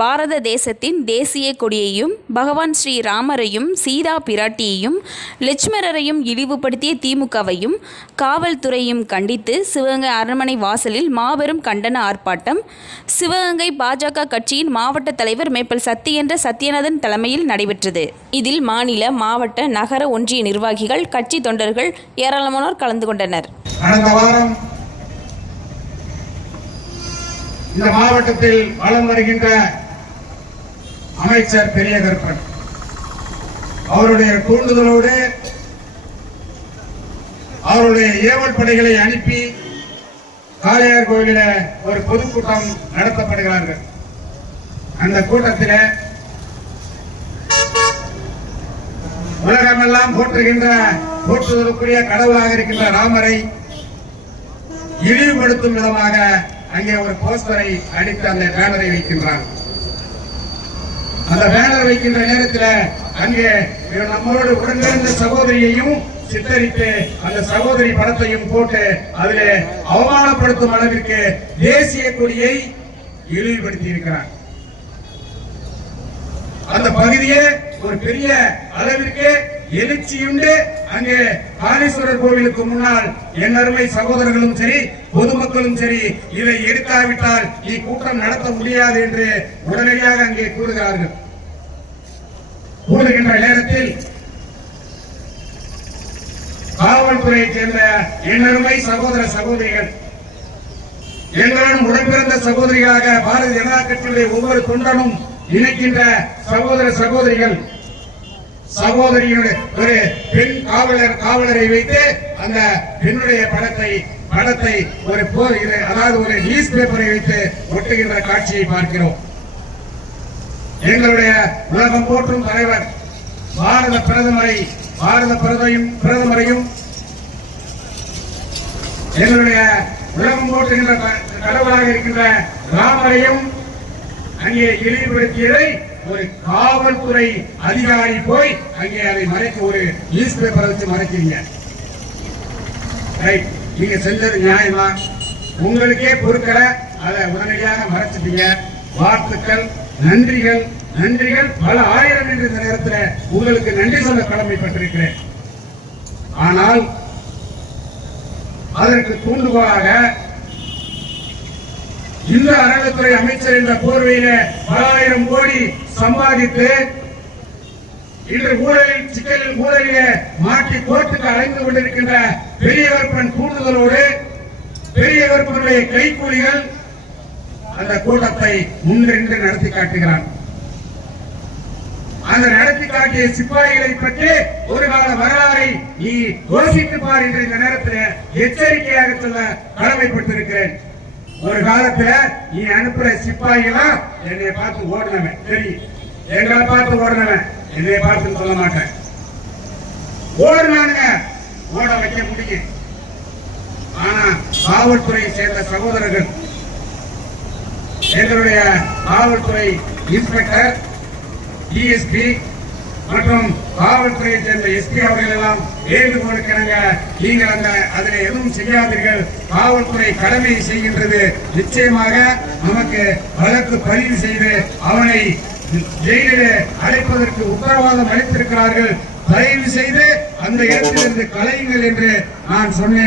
பாரத தேசத்தின் தேசிய கொடியையும் பகவான் ஸ்ரீ ராமரையும் சீதா பிராட்டியையும் லட்சுமணரையும் இழிவுபடுத்திய திமுகவையும் காவல்துறையும் கண்டித்து சிவகங்கை அரண்மனை வாசலில் மாபெரும் கண்டன ஆர்ப்பாட்டம் சிவகங்கை பாஜக கட்சியின் மாவட்ட தலைவர் மேப்பல் சத்யேந்திர சத்யநாதன் தலைமையில் நடைபெற்றது. இதில் மாநில, மாவட்ட, நகர, ஒன்றிய நிர்வாகிகள், கட்சி தொண்டர்கள் ஏராளமானோர் கலந்து கொண்டனர். கடந்த வாரம் இந்த மாவட்டத்தில் வலம் வருகின்ற அமைச்சர் பெரியகருப்பன் அவருடைய தூண்டுதலோடு அவருடைய ஏவல் படைகளை அனுப்பி காளையார் கோயிலில் ஒரு பொதுக்கூட்டம் நடத்தப்படுகிறார்கள். அந்த கூட்டத்தில் உலகமெல்லாம் போற்றுதலுக்குரிய கடவுளாக இருக்கின்ற ராமரை இழிவுபடுத்தும் விதமாக அங்கே ஒரு போஸ்டரை அடித்து அந்த பேனரை வைக்கின்றார். அந்த பேனர் வைக்கின்ற நேரத்தில் அங்கே நம்மளோடு உடனிருந்த சகோதரியையும் சித்தரித்து அந்த சகோதரி படத்தையும் போட்டு அதிலே அவமானப்படுத்தும் அளவிற்கு தேசிய கொடியை இழிவுபடுத்தி இருக்கிறார். அந்த பகுதியே ஒரு பெரிய அளவிற்கு எழுச்சியுண்டு அங்கே காளீஸ்வரர் கோவிலுக்கு முன்னால் என் அருமை சகோதரர்களும் சரி, பொதுமக்களும் சரி, இதை எடுக்காவிட்டால் இக்கூட்டம் நடத்த முடியாது என்று உடனடியாக அங்கே கூறுகிறார்கள். கூறுகின்ற நேரத்தில் காவல்துறையை சேர்ந்த என் அருமை சகோதர சகோதரிகள், எங்களுடன் உடன்பிறந்த சகோதரிகளாக பாரதிய ஜனதா கட்சியுடைய ஒவ்வொரு தொண்டனும் இணைக்கின்ற சகோதர சகோதரிகள், சகோதரியுடைய ஒரு பெண் காவலரை வைத்து அந்த பெண்ணுடைய படத்தை ஒரு அதாவது ஒரு நியூஸ் பேப்பரை வைத்து ஒட்டுகின்ற காட்சியை பார்க்கிறோம். எங்களுடைய உலகம் போற்றும் தலைவர் பாரத பிரதமரையும் எங்களுடைய உலகம் போற்றுகின்ற கடவுளாக இருக்கின்ற ராமரையும் அங்கே இழிவுபடுத்தியதை ஒரு காவல்துறை அதிகாரி போய் அங்கே அதை மறைக்க ஒரு நியூஸ் பேப்பரை வச்சு மறைக்கிறீங்க. நீங்க செஞ்சது நியாயமா? உங்களுக்கே பொறுக்கல, அதை உடனடியாக மறைச்சிட்டீங்க. வாழ்த்துக்கள், நன்றிகள், நன்றிகள் பல ஆயிரம் என்ற நேரத்தில் உங்களுக்கு நன்றி சொல்ல கடமைப்பட்டிருக்கிறேன். ஆனால் அதற்கு தூண்டுகோலாக இந்த அறநிலைத்துறை அமைச்சர் என்ற போர்வையில பல ஆயிரம் கோடி சம்பாதித்து இன்று ஊழலிலே மாற்றி கோர்ட்டுக்கு அழைந்து கொண்டிருக்கின்ற பெரியகருப்பன் தூண்டுதலோடு பெரியகருப்பனுடைய கைக்கூலிகள் அந்த கூட்டத்தை முன்னின்று நடத்தி காட்டுகிறார். அந்த நடத்தி காட்டிய சிப்பாய்களை பற்றி ஒரு கால வரலாறை நீ யோசித்து பார் என்று இந்த நேரத்தில் எச்சரிக்கையாக சொல்ல கடமைப்பட்டிருக்கிறேன். ஒரு காலத்துல நீ அனுப்புற சிப்பாய்களாம் என்னை பார்த்து ஓடினவன், சரி, எங்களை பார்த்து ஓடினவன், என்னை பார்த்து சொல்ல மாட்டேன். ஓடுனானுங்க, ஓட வைக்க முடியும். ஆனா காவல்துறையை சேர்ந்த சகோதரர்கள், எங்களுடைய காவல்துறை இன்ஸ்பெக்டர், டிஎஸ்பி மற்றும் காவல்துறையை சேர்ந்த எஸ்பி அவர்கள் எல்லாம் வேண்டுகோளுக்கிறாங்க, நீங்கள் அதில் எதுவும் செய்யாதீர்கள், காவல்துறை கடமையை செய்கின்றது, நிச்சயமாக நமக்கு வழக்கு பதிவு செய்து அவனை ஜெயிலிலே அடைப்பதற்கு உத்தரவாதம் அளித்திருக்கிறார்கள், தயவு செய்து அந்த இடத்திலிருந்து கலையுங்கள் என்று நான் சொன்னேன்.